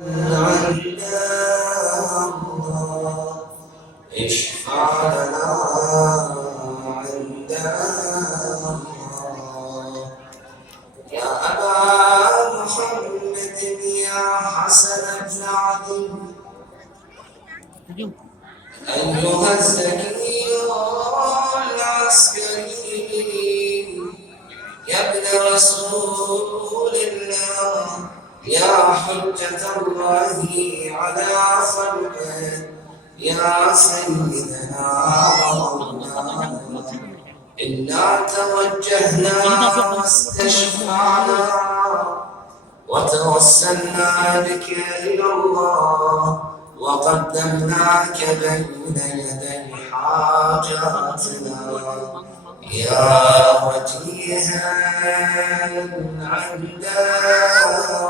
عند الله اشفع لنا عند الله يا أبا محمد يا حسن بن علي أيها الزكي العسكري يا ابن رسول الله يا حجة الله على خلقه يا سيدنا مولانا إنا توجهنا واستشفعنا وتوسلنا بك إلى الله وقدمناك بين يدي حاجاتنا يا وجيها عند الله